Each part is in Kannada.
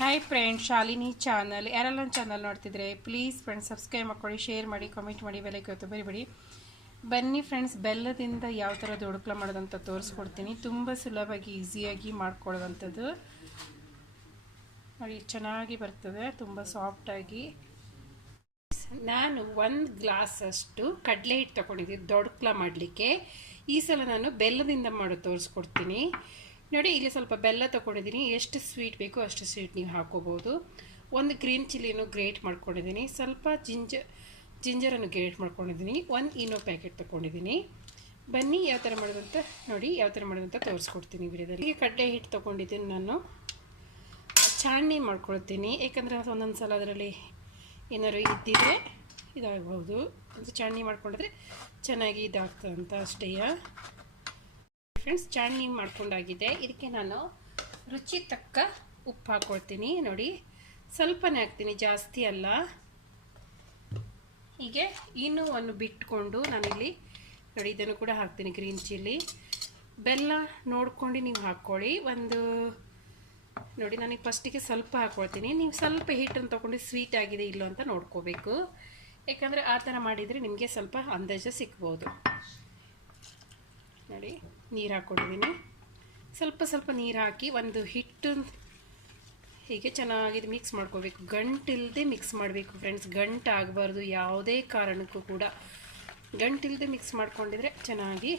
ಹಾಯ್ ಫ್ರೆಂಡ್ ಶಾಲಿನಿ ಚಾನಲ್ ಯಾರೆಲ್ಲ ನನ್ನ ಚಾನಲ್ ನೋಡ್ತಿದ್ರೆ ಪ್ಲೀಸ್ ಫ್ರೆಂಡ್ಸ್ ಸಬ್ಸ್ಕ್ರೈಬ್ ಮಾಡ್ಕೊಳ್ಳಿ ಶೇರ್ ಮಾಡಿ ಕಮೆಂಟ್ ಮಾಡಿ ಬೆಲೆ ಇವತ್ತು ಬರಿಬೇಡಿ. ಬನ್ನಿ ಫ್ರೆಂಡ್ಸ್ ಬೆಲ್ಲದಿಂದ ಯಾವ ಥರ ದೊಡ್ಕಲ ಮಾಡೋದಂತ ತೋರಿಸ್ಕೊಡ್ತೀನಿ. ತುಂಬ ಸುಲಭವಾಗಿ ಈಸಿಯಾಗಿ ಮಾಡ್ಕೊಳ್ಳೋವಂಥದ್ದು ನೋಡಿ, ಚೆನ್ನಾಗಿ ಬರ್ತದೆ, ತುಂಬ ಸಾಫ್ಟಾಗಿ ನಾನು ಒಂದು ಗ್ಲಾಸಷ್ಟು ಕಡಲೆ ಹಿಟ್ಟು ತೊಗೊಂಡಿದ್ದೀನಿ ದೊಡ್ಕಲ ಮಾಡಲಿಕ್ಕೆ. ಈ ಸಲ ನಾನು ಬೆಲ್ಲದಿಂದ ಮಾಡೋದು ತೋರಿಸ್ಕೊಡ್ತೀನಿ. ನೋಡಿ, ಇಲ್ಲಿ ಸ್ವಲ್ಪ ಬೆಲ್ಲ ತೊಗೊಂಡಿದ್ದೀನಿ. ಎಷ್ಟು ಸ್ವೀಟ್ ಬೇಕೋ ಅಷ್ಟು ಸ್ವೀಟ್ ನೀವು ಹಾಕೋಬೋದು. ಒಂದು ಗ್ರೀನ್ ಚಿಲ್ಲಿನೂ ಗ್ರೇಟ್ ಮಾಡ್ಕೊಂಡಿದ್ದೀನಿ. ಸ್ವಲ್ಪ ಜಿಂಜರ್ ಜಿಂಜರನ್ನು ಗ್ರೇಟ್ ಮಾಡ್ಕೊಂಡಿದ್ದೀನಿ. ಒಂದು ಇನೋ ಪ್ಯಾಕೆಟ್ ತೊಗೊಂಡಿದ್ದೀನಿ. ಬನ್ನಿ, ಯಾವ ಥರ ಮಾಡೋದಂತ ನೋಡಿ, ಯಾವ ಥರ ಮಾಡೋದಂತ ತೋರಿಸ್ಕೊಡ್ತೀನಿ ವಿಡಿಯೋದಲ್ಲಿ. ಈಗ ಕಡ್ಡೆ ಹಿಟ್ಟು ತೊಗೊಂಡಿದ್ದೀನಿ ನಾನು. ಚಾಣಿ ಮಾಡ್ಕೊಳ್ತೀನಿ. ಯಾಕಂದರೆ ಒಂದೊಂದು ಸಲ ಅದರಲ್ಲಿ ಏನಾದ್ರು ಇದ್ದಿದ್ರೆ ಇದಾಗಬಹುದು ಒಂದು ಚಾಣಿ ಮಾಡ್ಕೊಂಡ್ರೆ ಚೆನ್ನಾಗಿ ಇದಾಗ್ತದಂತ ಅಂತ ಅಷ್ಟೇ ಫ್ರೆಂಡ್ಸ್ ಚಾಣಿ ಮಾಡ್ಕೊಂಡಾಗಿದೆ. ಇದಕ್ಕೆ ನಾನು ರುಚಿ ತಕ್ಕ ಉಪ್ಪು ಹಾಕ್ಕೊಳ್ತೀನಿ ನೋಡಿ, ಸ್ವಲ್ಪನೇ ಹಾಕ್ತೀನಿ, ಜಾಸ್ತಿ ಅಲ್ಲ. ಹೀಗೆ ಇನ್ನೂ ಒಂದು ಬಿಟ್ಕೊಂಡು ನಾನಿಲ್ಲಿ, ನೋಡಿ, ಇದನ್ನು ಕೂಡ ಹಾಕ್ತೀನಿ, ಗ್ರೀನ್ ಚಿಲ್ಲಿ. ಬೆಲ್ಲ ನೋಡ್ಕೊಂಡು ನೀವು ಹಾಕ್ಕೊಳ್ಳಿ. ಒಂದು, ನೋಡಿ ನನಗೆ ಫಸ್ಟಿಗೆ ಸ್ವಲ್ಪ ಹಾಕ್ಕೊಳ್ತೀನಿ ನೀವು ಸ್ವಲ್ಪ ಹಿಟ್ಟನ್ನು ತೊಗೊಂಡು ಸ್ವೀಟ್ ಆಗಿದೆ ಇಲ್ಲೋ ಅಂತ ನೋಡ್ಕೋಬೇಕು. ಯಾಕಂದರೆ ಆ ಥರ ಮಾಡಿದರೆ ನಿಮಗೆ ಸ್ವಲ್ಪ ಅಂದಾಜು ಸಿಗ್ಬೋದು. ನೋಡಿ, ನೀರು ಹಾಕ್ಕೊಂಡಿದ್ದೀನಿ ಸ್ವಲ್ಪ ಸ್ವಲ್ಪ ನೀರು ಹಾಕಿ ಒಂದು ಹಿಟ್ಟು ಹೀಗೆ ಚೆನ್ನಾಗಿ ಮಿಕ್ಸ್ ಮಾಡ್ಕೋಬೇಕು. ಗಂಟಿಲ್ಲದೆ ಮಿಕ್ಸ್ ಮಾಡಬೇಕು ಫ್ರೆಂಡ್ಸ್ ಗಂಟು ಆಗಬಾರ್ದು ಯಾವುದೇ ಕಾರಣಕ್ಕೂ ಕೂಡ. ಗಂಟಿಲ್ಲದೆ ಮಿಕ್ಸ್ ಮಾಡ್ಕೊಂಡಿದ್ರೆ ಚೆನ್ನಾಗಿ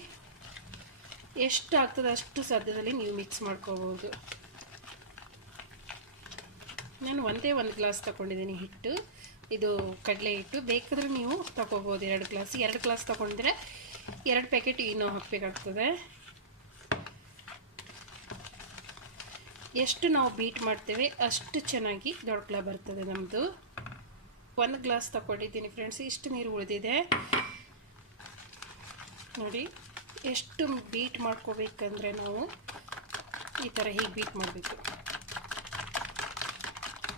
ಎಷ್ಟು ಆಗ್ತದೆ ಅಷ್ಟು ಸದ್ಯದಲ್ಲಿ ನೀವು ಮಿಕ್ಸ್ ಮಾಡ್ಕೋಬೋದು. ನಾನು ಒಂದೇ ಒಂದು ಗ್ಲಾಸ್ ತಗೊಂಡಿದ್ದೀನಿ ಹಿಟ್ಟು. ಇದು ಕಡಲೆ ಹಿಟ್ಟು. ಬೇಕಾದರೆ ನೀವು ತಗೋಬೋದು ಎರಡು ಗ್ಲಾಸ್ ಎರಡು ಗ್ಲಾಸ್ ತಗೊಂಡಿದ್ರೆ ಎರಡು ಪ್ಯಾಕೆಟ್ ಇನ್ನೂ ಹಾಕಬೇಕಾಗ್ತದೆ ಎಷ್ಟು ನಾವು ಬೀಟ್ ಮಾಡ್ತೇವೆ ಅಷ್ಟು ಚೆನ್ನಾಗಿ ದೊಡ್ಕಲ ಬರ್ತದೆ ನಮ್ಮದು ಒಂದು ಗ್ಲಾಸ್ ತಗೊಂಡಿದ್ದೀನಿ ಫ್ರೆಂಡ್ಸ್, ಇಷ್ಟು ನೀರು ಉಳಿದಿದೆ. ನೋಡಿ, ಎಷ್ಟು ಬೀಟ್ ಮಾಡ್ಕೋಬೇಕಂದ್ರೆ ನಾವು ಈ ಥರ ಹೀಗೆ ಬೀಟ್ ಮಾಡಬೇಕು.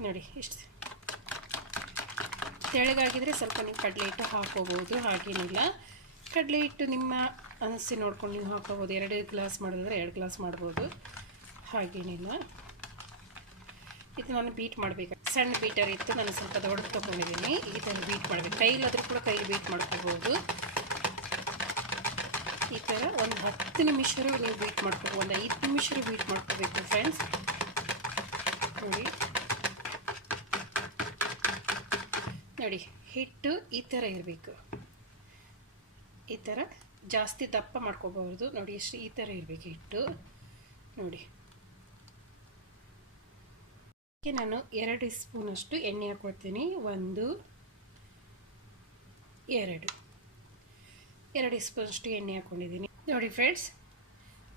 ನೋಡಿ, ಇಷ್ಟು. ತೆಳಗಾಗಿದ್ರೆ ಸ್ವಲ್ಪ ನೀವು ಕಡಲೆ ಇಟ್ಟು ಹಾಕೋಬೋದು ಹಾಗೇನಿಲ್ಲ. ಕಡಲೆ ಹಿಟ್ಟು ನಿಮ್ಮ ಅನಿಸಿ ನೋಡ್ಕೊಂಡು ನೀವು ಹಾಕೋಬೋದು ಎರಡು ಗ್ಲಾಸ್ ಮಾಡಿದ್ರೆ ಎರಡು ಗ್ಲಾಸ್ ಮಾಡ್ಬೋದು. ಹಾಗೇನಿಲ್ಲ. ಇದು ನಾನು ಬೀಟ್ ಮಾಡಬೇಕು. ಸಣ್ಣ ಬೀಟರ್ ಇತ್ತು ನಾನು ಸ್ವಲ್ಪ ದೊಡ್ಡ ತೊಗೊಂಡಿದ್ದೀನಿ. ಇದನ್ನು ಬೀಟ್ ಮಾಡಬೇಕು. ಕೈಲಾದರೂ ಕೂಡ ಕೈಲಿ ಬೀಟ್ ಮಾಡ್ಕೋಬೋದು. ಈ ಥರ ಒಂದು ಹತ್ತು ನಿಮಿಷರು ನೀವು ಬೀಟ್ ಮಾಡ್ಕೋಬೋದು ಒಂದು ಐದು ನಿಮಿಷರು ಬೀಟ್ ಮಾಡ್ಕೋಬೇಕು ಫ್ರೆಂಡ್ಸ್ ನೋಡಿ. ನೋಡಿ, ಹಿಟ್ಟು ಈ ಥರ ಇರಬೇಕು. ಈ ಥರ ಜಾಸ್ತಿ ದಪ್ಪ ಮಾಡ್ಕೋಬಾರ್ದು. ನೋಡಿ, ಎಷ್ಟು ಈ ಥರ ಇರಬೇಕು ಹಿಟ್ಟು. ನೋಡಿ. ಅದಕ್ಕೆ ನಾನು ಎರಡು ಸ್ಪೂನಷ್ಟು ಎಣ್ಣೆ ಹಾಕ್ಕೊಳ್ತೀನಿ ಒಂದು, ಎರಡು. ಎರಡು ಸ್ಪೂನಷ್ಟು ಎಣ್ಣೆ ಹಾಕ್ಕೊಂಡಿದ್ದೀನಿ ನೋಡಿ ಫ್ರೆಂಡ್ಸ್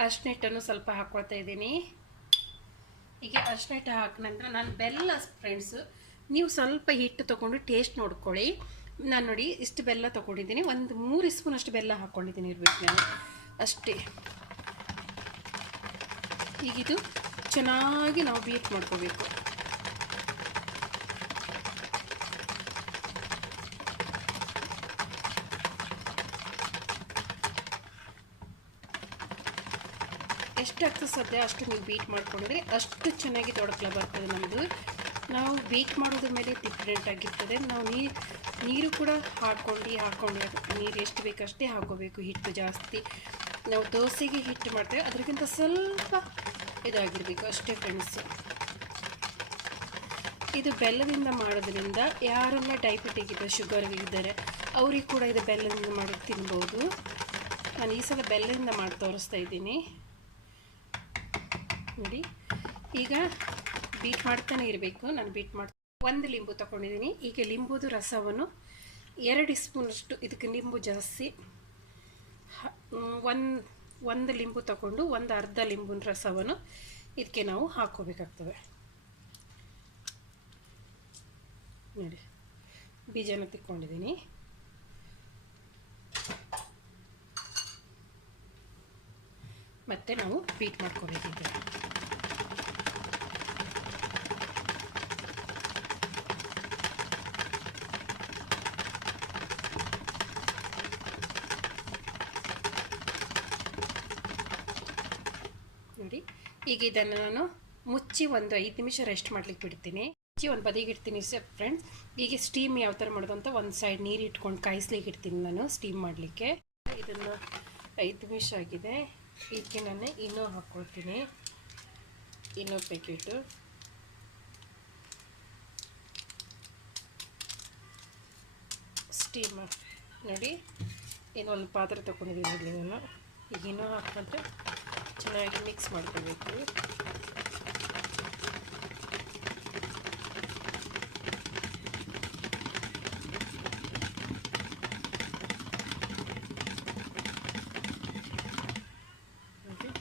ಅರ್ಶಿನ ಸ್ವಲ್ಪ ಹಾಕ್ಕೊಳ್ತಾ ಇದ್ದೀನಿ. ಹೀಗೆ ಅರ್ಶಿನ ಹಿಟ್ಟು ನಂತರ ನಾನು ಬೆಲ್ಲ, ಫ್ರೆಂಡ್ಸು, ನೀವು ಸ್ವಲ್ಪ ಹಿಟ್ಟು ತೊಗೊಂಡು ಟೇಸ್ಟ್ ನೋಡ್ಕೊಳ್ಳಿ. ನಾನು ನೋಡಿ ಇಷ್ಟು ಬೆಲ್ಲ ತೊಗೊಂಡಿದ್ದೀನಿ. ಒಂದು ಮೂರು ಸ್ಪೂನ್ ಅಷ್ಟು ಬೆಲ್ಲ ಹಾಕ್ಕೊಂಡಿದ್ದೀನಿ ಇರ್ಬಿಟ್ಟು ನಾನು. ಅಷ್ಟೇ. ಈಗಿದು ಚೆನ್ನಾಗಿ ನಾವು ಬೀಟ್ ಮಾಡ್ಕೋಬೇಕು. ಎಷ್ಟಾಗ್ತದೆ ಸದ್ಯ ಅಷ್ಟು ನೀವು ಬೀಟ್ ಮಾಡ್ಕೊಂಡ್ರೆ ಅಷ್ಟು ಚೆನ್ನಾಗಿ ದೊಡ್ಕಲ ಬರ್ತದೆ ನಮ್ಮದು ನಾವು ಬೇಕ್ ಮಾಡೋದ್ರ ಮೇಲೆ ಡಿಫ್ರೆಂಟ್ ಆಗಿರ್ತದೆ. ನಾವು ನೀರು ನೀರು ಕೂಡ ಹಾಕ್ಕೊಂಡು ಹಾಕೊಂಡು ನೀರು ಎಷ್ಟು ಬೇಕಷ್ಟೇ ಹಾಕೋಬೇಕು. ಹಿಟ್ಟು ಜಾಸ್ತಿ. ನಾವು ದೋಸೆಗೆ ಹಿಟ್ಟು ಮಾಡ್ತೇವೆ. ಅದಕ್ಕಿಂತ ಸ್ವಲ್ಪ ಇದಾಗಿರಬೇಕು ಅಷ್ಟೇ ಫ್ರೆಂಡ್ಸ್ ಇದು ಬೆಲ್ಲದಿಂದ ಮಾಡೋದ್ರಿಂದ ಯಾರೆಲ್ಲ ಡಯಾಬಿಟಿಕ್ ಇದೆ ಶುಗರ್ ಇದ್ದಾರೆ ಅವ್ರಿಗೆ ಕೂಡ ಇದು ಬೆಲ್ಲದಿಂದ ಮಾಡಿ ತಿನ್ಬೋದು. ನಾನು ಈ ಸಲ ಬೆಲ್ಲದಿಂದ ಮಾಡಿ ತೋರಿಸ್ತಾ ಇದ್ದೀನಿ. ನೋಡಿ. ಈಗ ಬೀಟ್ ಮಾಡ್ತಾನೆ ಇರಬೇಕು, ನಾನು ಬೀಟ್ ಮಾಡ್ತೀನಿ. ಒಂದು ಲಿಂಬು ತಗೊಂಡಿದ್ದೀನಿ ಈಗ ಲಿಂಬುದು ರಸವನ್ನು ಎರಡು ಸ್ಪೂನಷ್ಟು, ಇದಕ್ಕೆ ಲಿಂಬು ಜಾಸ್ತಿ. ಒಂದು ಒಂದು ಲಿಂಬು ತಗೊಂಡು ಒಂದು ಅರ್ಧ ಲಿಂಬುನ ರಸವನ್ನು ಇದಕ್ಕೆ ನಾವು ಹಾಕೋಬೇಕಾಗ್ತದೆ ನೋಡಿ, ಬೀಜನ ತಿಕ್ಕೊಂಡಿದ್ದೀನಿ ಮತ್ತೆ ನಾವು ಬೀಟ್ ಮಾಡ್ಕೋಬೇಕಿದೆ ನೋಡಿ ಈಗ ಇದನ್ನು ನಾನು ಮುಚ್ಚಿ ಒಂದು ಐದು ನಿಮಿಷ ರೆಸ್ಟ್ ಮಾಡ್ಲಿಕ್ಕೆ ಬಿಡ್ತೀನಿ. ಮುಚ್ಚಿ ಒಂದು ಬದಿಗೆ ಇಡ್ತೀನಿ ಫ್ರೆಂಡ್ಸ್ ಈಗ ಸ್ಟೀಮ್ ಯಾವ ಥರ ಮಾಡೋದು ಅಂತ ಒಂದು ಸೈಡ್ ನೀರು ಇಟ್ಕೊಂಡು ಕಾಯಿಸ್ಲಿಕ್ಕೆ ಇಡ್ತೀನಿ ನಾನು ಸ್ಟೀಮ್ ಮಾಡಲಿಕ್ಕೆ. ಇದನ್ನು ಐದು ನಿಮಿಷ ಆಗಿದೆ. ಇದಕ್ಕೆ ನಾನು ಇನ್ನೂ ಹಾಕ್ಕೊಳ್ತೀನಿ ಇನ್ನೂ ಪ್ಯಾಕೆಟು ಸ್ಟೀಮ್ ನೋಡಿ, ಇನ್ನೊಂದು ಪಾತ್ರೆ ತೊಗೊಂಡಿದ್ದೀನಿ ನಾನು. ಈಗ ಇನ್ನೂ ಹಾಕಿದ್ರೆ ಚೆನ್ನಾಗಿ ಮಿಕ್ಸ್ ಮಾಡ್ಕೋಬೇಕು.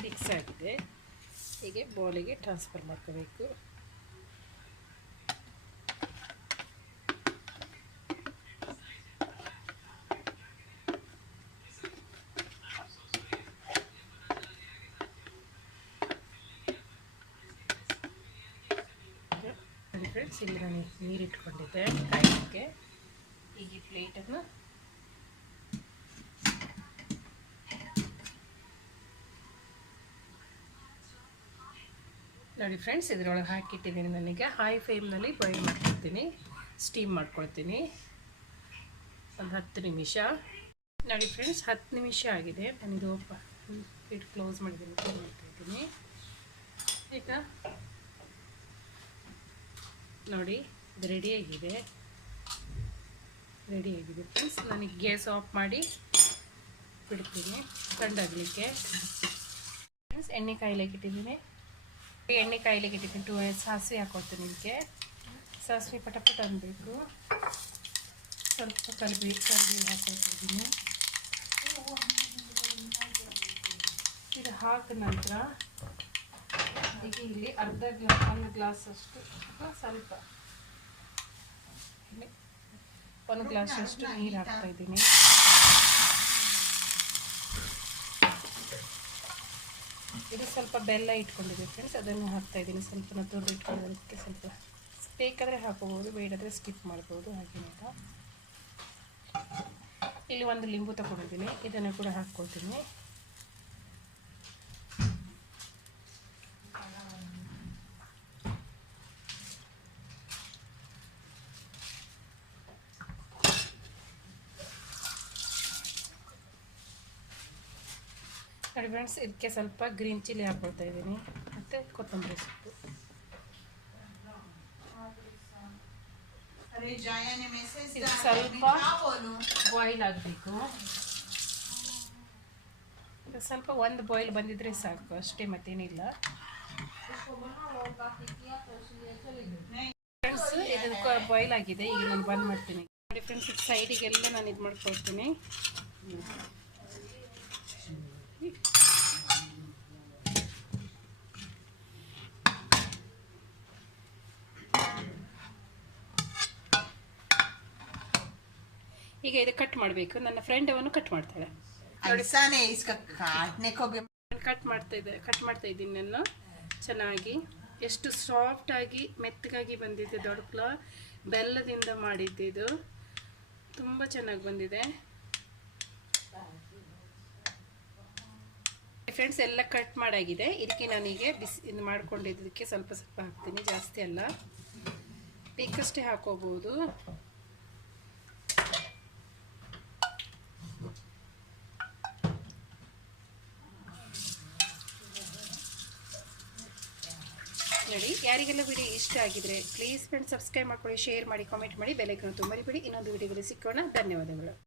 ಮಿಕ್ಸ್ ಆಗಿದೆ. ಹೀಗೆ ಬೌಲಿಗೆ ಟ್ರಾನ್ಸ್ಫರ್ ಮಾಡ್ಕೋಬೇಕು. ಫ್ರೆಂಡ್ಸ್ ನೀರಿಟ್ಕೊಂಡಿದ್ದೆ ಕಾಯಕ್ಕೆ ಈಗ ಈ ಪ್ಲೇಟನ್ನು ನೋಡಿ ಫ್ರೆಂಡ್ಸ್, ಇದರೊಳಗೆ ಹಾಕಿಟ್ಟಿದ್ದೀನಿ ನನಗೆ. ಹೈ ಫ್ಲೇಮ್ನಲ್ಲಿ ಬಾಯ್ಲ್ ಮಾಡ್ಕೊಳ್ತೀನಿ ಸ್ಟೀಮ್ ಮಾಡ್ಕೊಳ್ತೀನಿ. ಒಂದು ಹತ್ತು ನಿಮಿಷ. ನೋಡಿ ಫ್ರೆಂಡ್ಸ್, ಹತ್ತು ನಿಮಿಷ ಆಗಿದೆ. ನಾನು ಇದು ಇಟ್ಟು ಕ್ಲೋಸ್ ಮಾಡಿದ್ದೀನಿ ಮಾಡ್ತಾಯಿದ್ದೀನಿ ಈಗ ನೋಡಿ, ಇದು ರೆಡಿಯಾಗಿದೆ ರೆಡಿಯಾಗಿದೆ ಫ್ರೆಂಡ್ಸ್ ನನಗೆ ಗ್ಯಾಸ್ ಆಫ್ ಮಾಡಿ ಬಿಡ್ತೀನಿ. ಕಂಡಾಗಲಿಕ್ಕೆ ಫ್ರೆಂಡ್ಸ್ ಎಣ್ಣೆ ಕಾಯಿಲೆಗೆ ಇಟ್ಟಿದ್ದೀನಿ. ಎಣ್ಣೆ ಕಾಯಿಲೆಗೆ ಇಟ್ಟಿದ್ದೀನಿ. ಟೂ ಸಾಸಿವೆ ಹಾಕೊಳ್ತೀನಿ ಇದಕ್ಕೆ ಸಾಸಿವೆ ಪಟಪಟ ಅನ್ಬೇಕು. ಸ್ವಲ್ಪ ಕರಿಬಿ, ಕರಿಬೇವು ಹಾಕೊಳ್ತಿದ್ದೀನಿ ಇದು ಹಾಕಿದ ನಂತರ ಈಗ ಇಲ್ಲಿ ಅರ್ಧ ಗ್ಲಾಸ್ ಒಂದು ಗ್ಲಾಸ್ ಅಷ್ಟು ಅಥವಾ ಸ್ವಲ್ಪ. ಒಂದು ಗ್ಲಾಸ್ ಅಷ್ಟು ನೀರು ಹಾಕ್ತಾ ಇದ್ದೀನಿ. ಇದು ಸ್ವಲ್ಪ ಬೆಲ್ಲ ಇಟ್ಕೊಂಡಿದ್ದೀವಿ ಫ್ರೆಂಡ್ಸ್ ಅದನ್ನು ಹಾಕ್ತಾ ಇದ್ದೀನಿ. ಸ್ವಲ್ಪ ತುರಿದು ಇಟ್ಕೊಳ್ಳೋದಕ್ಕೆ ಸ್ವಲ್ಪ ಬೇಕಾದರೆ ಹಾಕೋಬೋದು, ಬೇಡಾದರೆ ಸ್ಕಿಪ್ ಮಾಡ್ಬೋದು. ಹಾಗೇನಿಲ್ಲ ಇಲ್ಲಿ ಒಂದು ಲಿಂಬು ತಗೊಂಡಿದ್ದೀನಿ. ಇದನ್ನು ಕೂಡ ಹಾಕ್ಕೊಳ್ತೀನಿ. ಫ್ರೆಂಡ್ಸ್ ಇದಕ್ಕೆ ಸ್ವಲ್ಪ ಗ್ರೀನ್ ಚಿಲ್ಲಿ ಹಾಕ್ಕೊಳ್ತಾ ಇದ್ದೀನಿ. ಮತ್ತು ಕೊತ್ತಂಬರಿ ಸೊಪ್ಪು. ಇದು ಸ್ವಲ್ಪ ಬಾಯ್ಲ್ ಆಗಬೇಕು. ಸ್ವಲ್ಪ ಒಂದು ಬಾಯ್ಲ್ ಬಂದಿದ್ರೆ ಸಾಕು ಅಷ್ಟೇ ಮತ್ತೇನಿಲ್ಲ. ಫ್ರೆಂಡ್ಸ್ ಇದು ಬಾಯ್ಲ್ ಆಗಿದೆ. ಈಗ ನಾನು ಬಂದ್ ಮಾಡ್ತೀನಿ. ನೋಡಿ ಫ್ರೆಂಡ್ಸ್ ಸೈಡಿಗೆಲ್ಲ ನಾನು ಇದು ಮಾಡ್ಕೊಳ್ತೀನಿ. ಈಗ ಇದು ಕಟ್ ಮಾಡಬೇಕು. ನನ್ನ ಫ್ರೆಂಡ್ ಅವನು ಕಟ್ ಮಾಡ್ತಾಳೆ. ಕಟ್ ಮಾಡ್ತಾ ಇದ್ದೆ ಕಟ್ ಮಾಡ್ತಾ ಇದ್ದೀನಿ ನಾನು ಚೆನ್ನಾಗಿ. ಎಷ್ಟು ಸಾಫ್ಟ್ ಆಗಿ ಮೆತ್ತಗಾಗಿ ಬಂದಿದೆ ದೊಡ್ಕಲ ಬೆಲ್ಲದಿಂದ ಮಾಡಿದ್ದಿದ್ದು ತುಂಬ ಚೆನ್ನಾಗಿ ಬಂದಿದೆ. ಫ್ರೆಂಡ್ಸ್ ಎಲ್ಲ ಕಟ್ ಮಾಡಾಗಿದೆ. ಇದಕ್ಕೆ ನನಗೆ ಬಿಸಿ ಇದು ಮಾಡ್ಕೊಂಡಿದ್ದಕ್ಕೆ ಸ್ವಲ್ಪ ಸ್ವಲ್ಪ ಹಾಕ್ತೀನಿ. ಜಾಸ್ತಿ ಅಲ್ಲ. ಬೇಕಷ್ಟೇ ಹಾಕೋಬೋದು. ನೋಡಿ ಯಾರಿಗೆಲ್ಲ ವಿಡಿಯೋ ಇಷ್ಟ ಆಗಿದ್ರೆ ಪ್ಲೀಸ್ ಫ್ರೆಂಡ್ಸ್ ಸಬ್ಸ್ಕ್ರೈಬ್ ಮಾಡ್ಕೊಳ್ಳಿ ಶೇರ್ ಮಾಡಿ ಕಾಮೆಂಟ್ ಮಾಡಿ ಬೆಲೆಕನ್ನು ತುಂಬ ಮರಿಬೇಡಿ ಇನ್ನೊಂದು ವಿಡಿಯೋಗಳು ಸಿಕ್ಕೋಣ. ಧನ್ಯವಾದಗಳು.